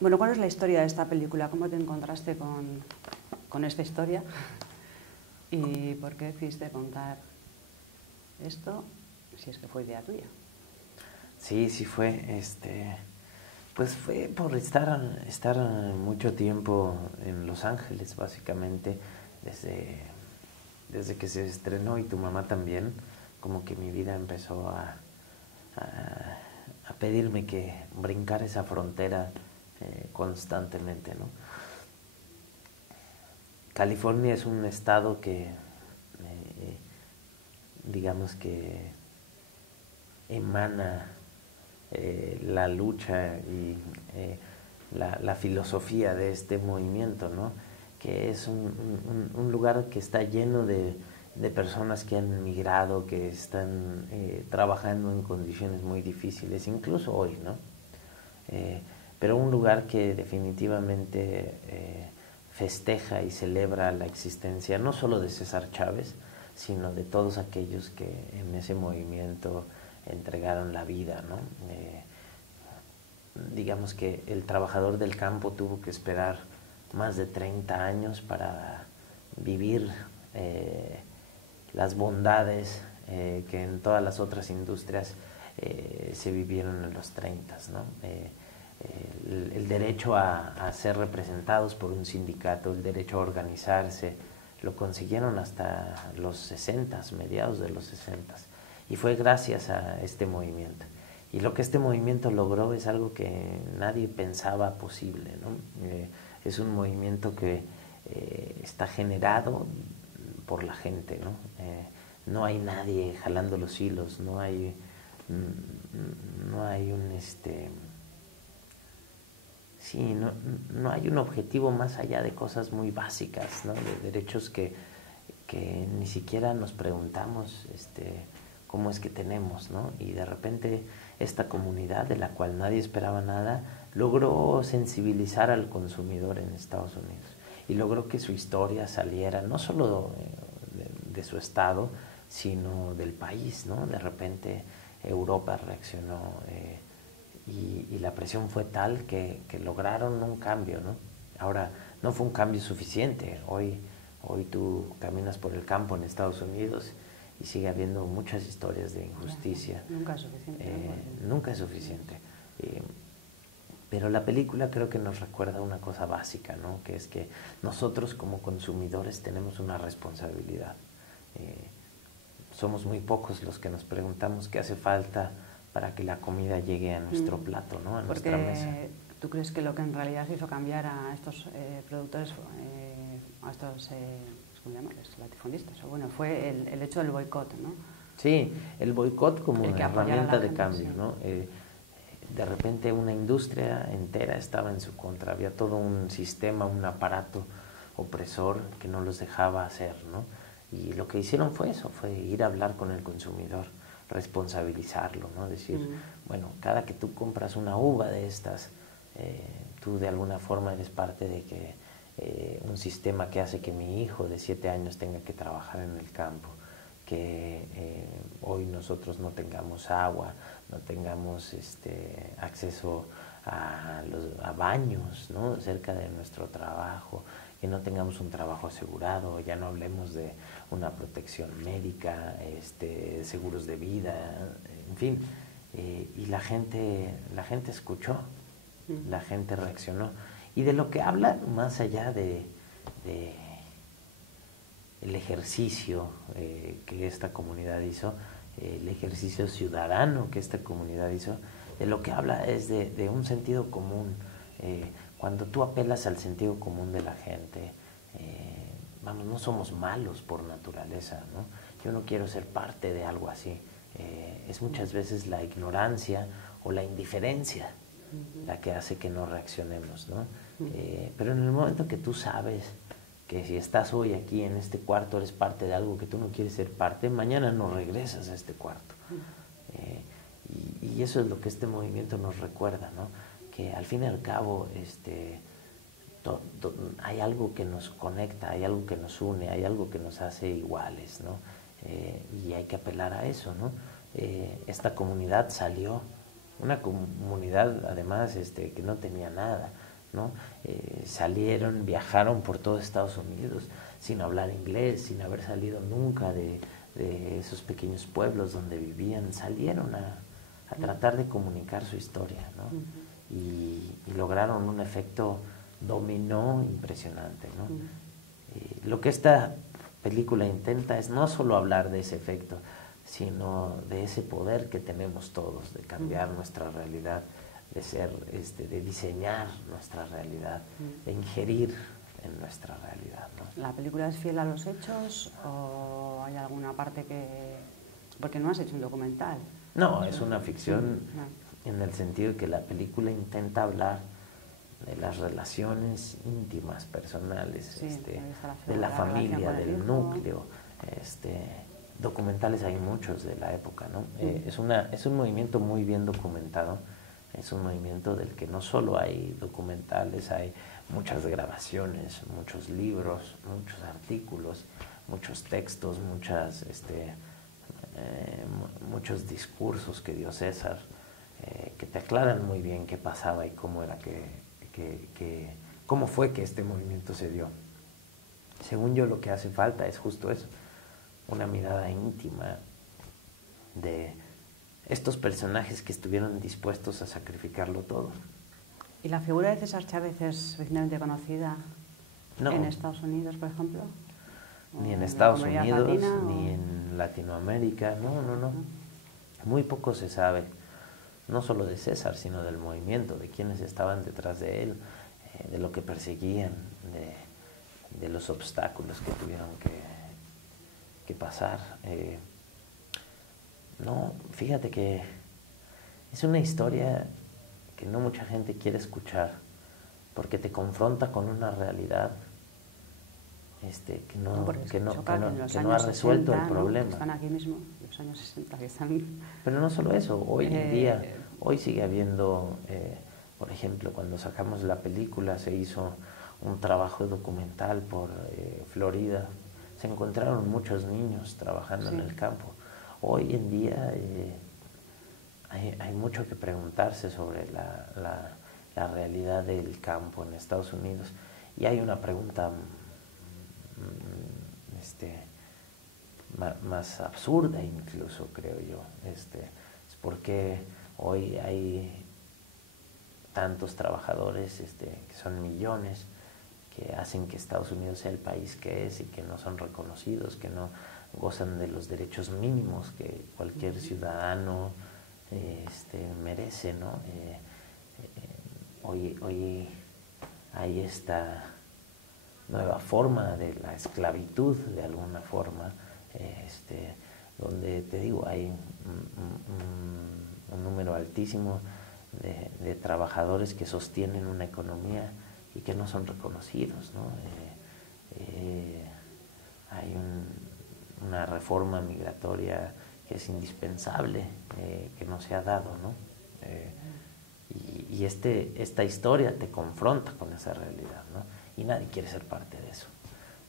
Bueno, ¿cuál es la historia de esta película? ¿Cómo te encontraste con esta historia? ¿Y por qué decidiste contar esto, si es que fue idea tuya? Sí, sí fue, pues fue por estar mucho tiempo en Los Ángeles, básicamente, desde que se estrenó y tu mamá también, como que mi vida empezó a pedirme que brincar esa frontera constantemente, ¿no? California es un estado que, digamos que emana la lucha y la filosofía de este movimiento, ¿no? Que es un lugar que está lleno de personas que han migrado, que están trabajando en condiciones muy difíciles, incluso hoy, ¿no? Pero un lugar que definitivamente festeja y celebra la existencia no solo de César Chávez, sino de todos aquellos que en ese movimiento entregaron la vida, ¿no? Digamos que el trabajador del campo tuvo que esperar más de 30 años para vivir las bondades que en todas las otras industrias se vivieron en los 30, ¿no? El derecho a ser representados por un sindicato, el derecho a organizarse, lo consiguieron hasta los 60, mediados de los 60. Y fue gracias a este movimiento. Y lo que este movimiento logró es algo que nadie pensaba posible, ¿no? Es un movimiento que está generado por la gente, ¿no? No hay nadie jalando los hilos, no hay un sí, no hay un objetivo más allá de cosas muy básicas, ¿no? De derechos que ni siquiera nos preguntamos cómo es que tenemos, ¿no? Y de repente esta comunidad de la cual nadie esperaba nada logró sensibilizar al consumidor en Estados Unidos y logró que su historia saliera no solo de su estado, sino del país, ¿no? De repente Europa reaccionó y la presión fue tal que lograron un cambio, ¿no? Ahora, no fue un cambio suficiente. Hoy tú caminas por el campo en Estados Unidos y sigue habiendo muchas historias de injusticia. Nunca es suficiente. Nunca es suficiente. Pero la película creo que nos recuerda una cosa básica, ¿no? Que es que nosotros como consumidores tenemos una responsabilidad. Somos muy pocos los que nos preguntamos qué hace falta para que la comida llegue a nuestro plato, ¿no? A nuestra mesa. ¿Tú crees que lo que en realidad hizo cambiar a estos productores, a estos ¿cómo llamarles? Latifundistas? O bueno, fue el hecho del boicot, ¿no? Sí, el boicot como una herramienta de cambio, sí. ¿no? De repente una industria entera estaba en su contra, había todo un sistema, un aparato opresor que no los dejaba hacer, ¿no? Y lo que hicieron fue eso, fue ir a hablar con el consumidor, responsabilizarlo, ¿no? Decir, bueno, cada que tú compras una uva de estas, tú de alguna forma eres parte de que un sistema que hace que mi hijo de 7 años tenga que trabajar en el campo, que hoy nosotros no tengamos agua, no tengamos acceso a baños, ¿no? Cerca de nuestro trabajo, que no tengamos un trabajo asegurado, ya no hablemos de una protección médica, seguros de vida, en fin. Y la gente escuchó, la gente reaccionó. Y de lo que habla, más allá de el ejercicio que esta comunidad hizo, el ejercicio ciudadano que esta comunidad hizo, de lo que habla es de un sentido común. Cuando tú apelas al sentido común de la gente, vamos, no somos malos por naturaleza, ¿no? Yo no quiero ser parte de algo así. Es muchas veces la ignorancia o la indiferencia la que hace que no reaccionemos, ¿no? Pero en el momento que tú sabes que si estás hoy aquí en este cuarto eres parte de algo que tú no quieres ser parte, mañana no regresas a este cuarto. Y eso es lo que este movimiento nos recuerda, ¿no? Que al fin y al cabo hay algo que nos conecta, hay algo que nos une, hay algo que nos hace iguales, ¿no? Y hay que apelar a eso, ¿no? Esta comunidad salió, una comunidad además que no tenía nada, ¿no? Salieron, viajaron por todo Estados Unidos sin hablar inglés, sin haber salido nunca de esos pequeños pueblos donde vivían, salieron a tratar de comunicar su historia, ¿no? Y lograron un efecto dominó impresionante, ¿no? Lo que esta película intenta es no solo hablar de ese efecto, sino de ese poder que tenemos todos de cambiar nuestra realidad, de ser, de diseñar nuestra realidad, de ingerir en nuestra realidad, ¿no? ¿La película es fiel a los hechos o hay alguna parte que...? Porque no has hecho un documental. No, es una ficción en el sentido de que la película intenta hablar de las relaciones íntimas, personales, de la familia, del núcleo. Documentales hay muchos de la época, ¿no? Es un movimiento muy bien documentado, es un movimiento del que no solo hay documentales, hay muchas grabaciones, muchos libros, muchos artículos, muchos textos, muchos discursos que dio César, que te aclaran muy bien qué pasaba y cómo era cómo fue que este movimiento se dio. Según yo, lo que hace falta es justo eso, una mirada íntima de estos personajes que estuvieron dispuestos a sacrificarlo todo. ¿Y la figura de César Chávez es suficientemente conocida en Estados Unidos, por ejemplo? Ni en Estados Unidos, ni en Latinoamérica, no. Muy poco se sabe, no solo de César, sino del movimiento, de quienes estaban detrás de él, de lo que perseguían, de los obstáculos que tuvieron que pasar. No, fíjate que es una historia que no mucha gente quiere escuchar, porque te confronta con una realidad que no ha resuelto 60, el problema. ¿no? Están aquí mismo, los años 60 que están... Pero no solo eso, hoy en día, hoy sigue habiendo, por ejemplo, cuando sacamos la película se hizo un trabajo documental por Florida, se encontraron muchos niños trabajando en el campo. Hoy en día hay mucho que preguntarse sobre la realidad del campo en Estados Unidos, y hay una pregunta más absurda incluso, creo yo, es por qué hoy hay tantos trabajadores que son millones, que hacen que Estados Unidos sea el país que es y que no son reconocidos, que no gozan de los derechos mínimos que cualquier ciudadano merece, ¿no? Hoy hay esta nueva forma de la esclavitud, de alguna forma, donde, te digo, hay un número altísimo de trabajadores que sostienen una economía y que no son reconocidos, ¿no? Hay una reforma migratoria que es indispensable, que no se ha dado, ¿no? Y esta historia te confronta con esa realidad, ¿no? Y nadie quiere ser parte de eso.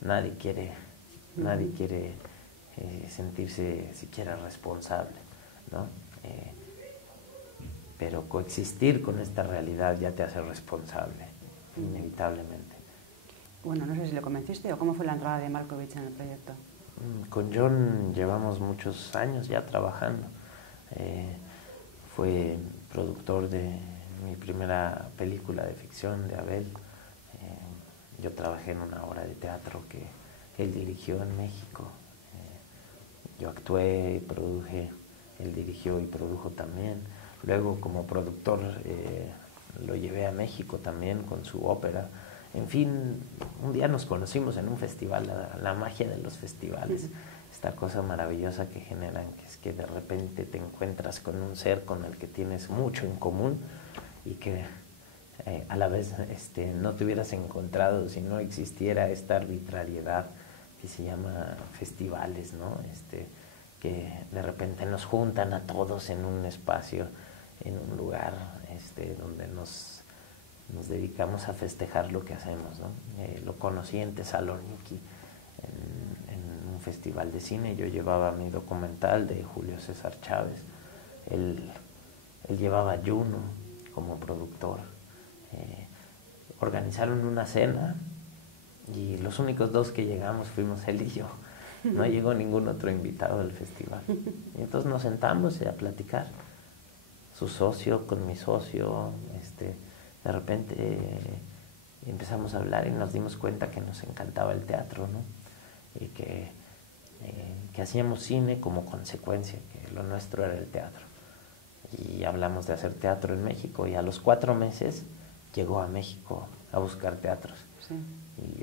Nadie quiere sentirse siquiera responsable, ¿no? Pero coexistir con esta realidad ya te hace responsable, inevitablemente. Bueno, no sé si lo convenciste o cómo fue la entrada de Malkovich en el proyecto. Con John llevamos muchos años ya trabajando. Fue productor de mi primera película de ficción, de Abel. Yo trabajé en una obra de teatro que él dirigió en México. Yo actué y produje, él dirigió y produjo también. Luego, como productor, lo llevé a México también con su ópera. En fin, un día nos conocimos en un festival, la magia de los festivales, esta cosa maravillosa que generan, que es que de repente te encuentras con un ser con el que tienes mucho en común y que a la vez no te hubieras encontrado si no existiera esta arbitrariedad que se llama festivales, ¿no? Que de repente nos juntan a todos en un espacio, en un lugar donde nos dedicamos a festejar lo que hacemos, ¿no? Lo conocí en Thessaloniki, en un festival de cine. Yo llevaba mi documental de Julio César Chávez. Él llevaba a Juno como productor. organizaron una cena y los únicos dos que llegamos fuimos él y yo. No llegó ningún otro invitado del festival. Y entonces nos sentamos a platicar. Su socio con mi socio, de repente empezamos a hablar y nos dimos cuenta que nos encantaba el teatro, ¿no? Y que hacíamos cine como consecuencia, que lo nuestro era el teatro. Y hablamos de hacer teatro en México y a los 4 meses llegó a México a buscar teatros. Sí. Y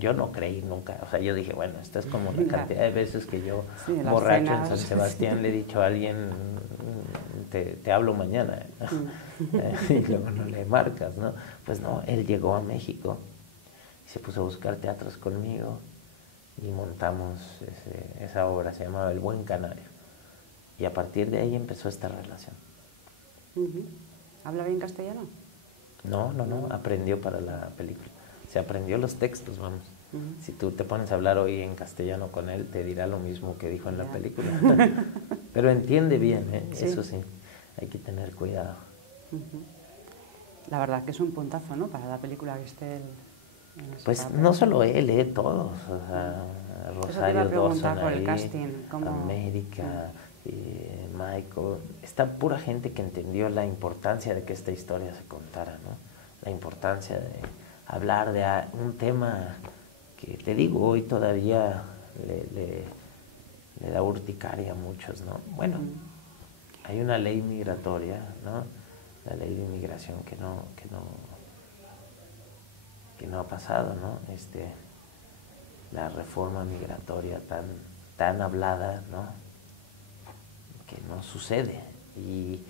yo no creí nunca, o sea, yo dije, bueno, esta es como la cantidad de veces que yo, sí, borracho en San Sebastián, le he dicho a alguien, te hablo mañana, y luego no le marcas, ¿no? Pues no, él llegó a México y se puso a buscar teatros conmigo y montamos esa obra, se llamaba El Buen Canario, y a partir de ahí empezó esta relación. ¿Habla bien castellano? No, aprendió para la película. Se aprendió los textos, vamos. Si tú te pones a hablar hoy en castellano con él, te dirá lo mismo que dijo en la película. Pero entiende bien, ¿eh? Sí. Eso sí, hay que tener cuidado. La verdad que es un puntazo, ¿no? Para la película que esté pues papel. No solo él, todos. O sea, Rosario Dawson por ahí, el casting. América, Michael. Está pura gente que entendió la importancia de que esta historia se contara, ¿no? La importancia de hablar de un tema que, te digo, hoy todavía le da urticaria a muchos, ¿no? Bueno, hay una ley migratoria, ¿no? La ley de inmigración que no ha pasado, ¿no? La reforma migratoria tan hablada, ¿no? Que no sucede. Y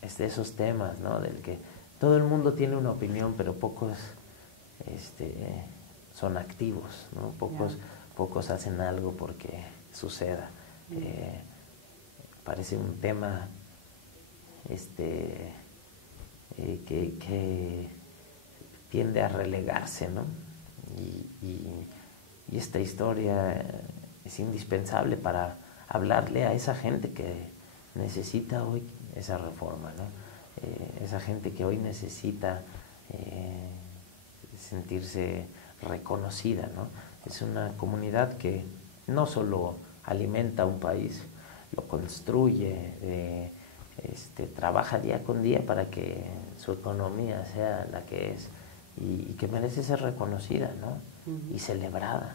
es de esos temas, ¿no? Del que todo el mundo tiene una opinión, pero pocos son activos, ¿no? Pocos hacen algo porque suceda. Parece un tema que tiende a relegarse, ¿no? Y esta historia es indispensable para hablarle a esa gente que necesita hoy esa reforma, ¿no? Esa gente que hoy necesita sentirse reconocida, ¿no? Es una comunidad que no solo alimenta un país, lo construye, trabaja día con día para que su economía sea la que es y que merece ser reconocida, ¿no? Y celebrada.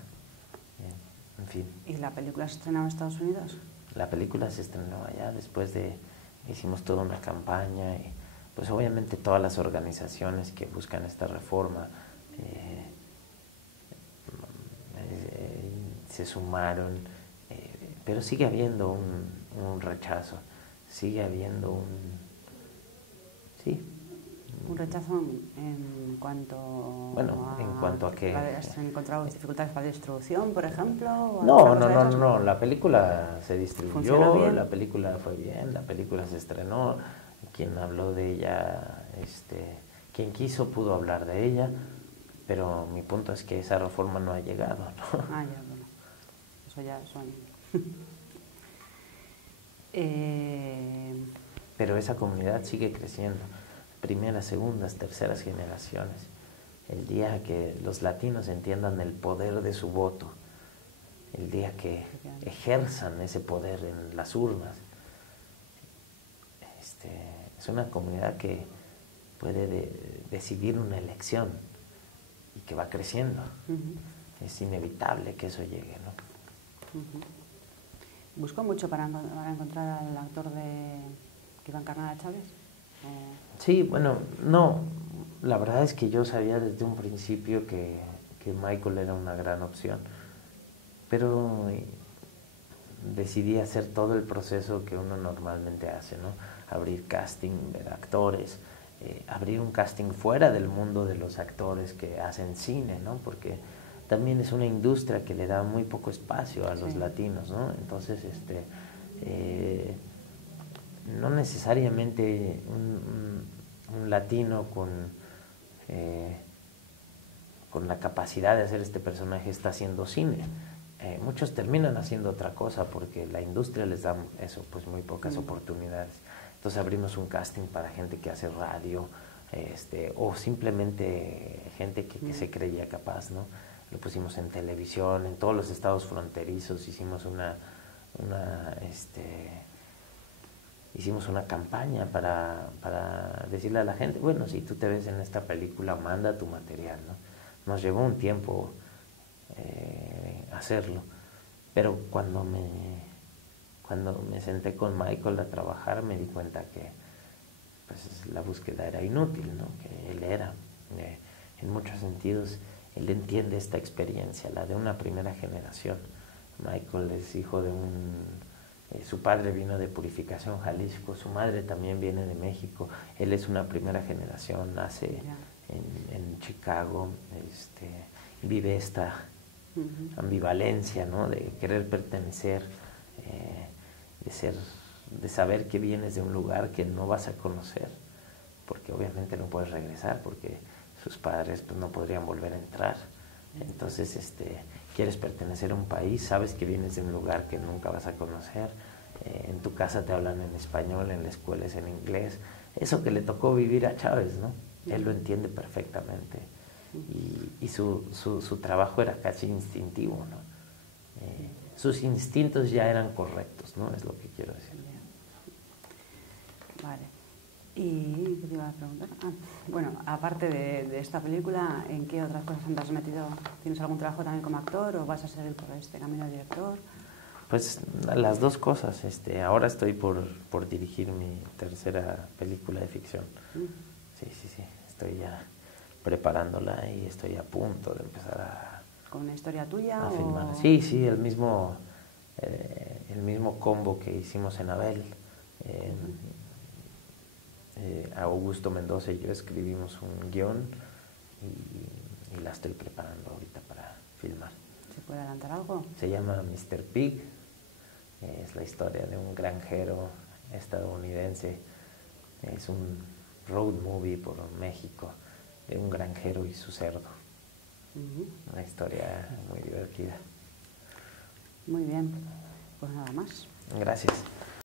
En fin. ¿Y la película se estrenó en Estados Unidos? La película se estrenó allá después de... Hicimos toda una campaña y pues obviamente todas las organizaciones que buscan esta reforma se sumaron, pero sigue habiendo un rechazo, sigue habiendo un rechazo en cuanto en cuanto a que ¿has encontrado dificultades para la distribución, por ejemplo? No, la película se distribuyó, la película fue bien, la película se estrenó, quien habló de ella, quien quiso pudo hablar de ella, pero mi punto es que esa reforma no ha llegado, ¿no? Ya, bueno, eso ya son... Pero esa comunidad sigue creciendo, primeras, segundas, terceras generaciones. El día que los latinos entiendan el poder de su voto, el día que ejerzan ese poder en las urnas, es una comunidad que puede decidir una elección y que va creciendo. Es inevitable que eso llegue, ¿no? ¿Buscó mucho para encontrar al actor que iba a encarnar a Chávez? Sí, bueno, no. La verdad es que yo sabía desde un principio que Michael era una gran opción, pero decidí hacer todo el proceso que uno normalmente hace, ¿no? Abrir casting, ver actores, abrir un casting fuera del mundo de los actores que hacen cine, ¿no? Porque también es una industria que le da muy poco espacio a los latinos, ¿no? Entonces, no necesariamente un latino con la capacidad de hacer este personaje está haciendo cine. Muchos terminan haciendo otra cosa porque la industria les da eso, pues muy pocas oportunidades. Entonces abrimos un casting para gente que hace radio, o simplemente gente que se creía capaz, ¿no? Lo pusimos en televisión, en todos los estados fronterizos, hicimos hicimos una campaña para decirle a la gente, bueno, si tú te ves en esta película, manda tu material, ¿no? Nos llevó un tiempo hacerlo, pero cuando me senté con Michael a trabajar me di cuenta que pues, la búsqueda era inútil, ¿no? Que él era, en muchos sentidos, él entiende esta experiencia, la de una primera generación. Michael es hijo de su padre vino de Purificación, Jalisco, su madre también viene de México, él es una primera generación, nace en Chicago, vive esta ambivalencia, ¿no? De querer pertenecer, de saber que vienes de un lugar que no vas a conocer, porque obviamente no puedes regresar, porque sus padres pues, no podrían volver a entrar. Entonces, quieres pertenecer a un país, sabes que vienes de un lugar que nunca vas a conocer, en tu casa te hablan en español, en la escuela es en inglés, eso que le tocó vivir a Chávez, ¿no? Él lo entiende perfectamente y su trabajo era casi instintivo, ¿no? Sus instintos ya eran correctos, ¿no? Es lo que quiero decir. Vale. ¿Y qué te iba a preguntar? Bueno, aparte de esta película, ¿en qué otras cosas te has metido? ¿Tienes algún trabajo también como actor o vas a seguir por este camino de director? Pues las dos cosas. Ahora estoy por dirigir mi tercera película de ficción. Sí. Estoy ya preparándola y estoy a punto de empezar a... ¿Con una historia tuya? A filmar. Sí, el mismo combo que hicimos en Abel. Augusto Mendoza y yo escribimos un guión y la estoy preparando ahorita para filmar. ¿Se puede adelantar algo? Se llama Mr. Pig. Es la historia de un granjero estadounidense. Es un road movie por México de un granjero y su cerdo. Una historia muy divertida. Muy bien. Pues nada más. Gracias.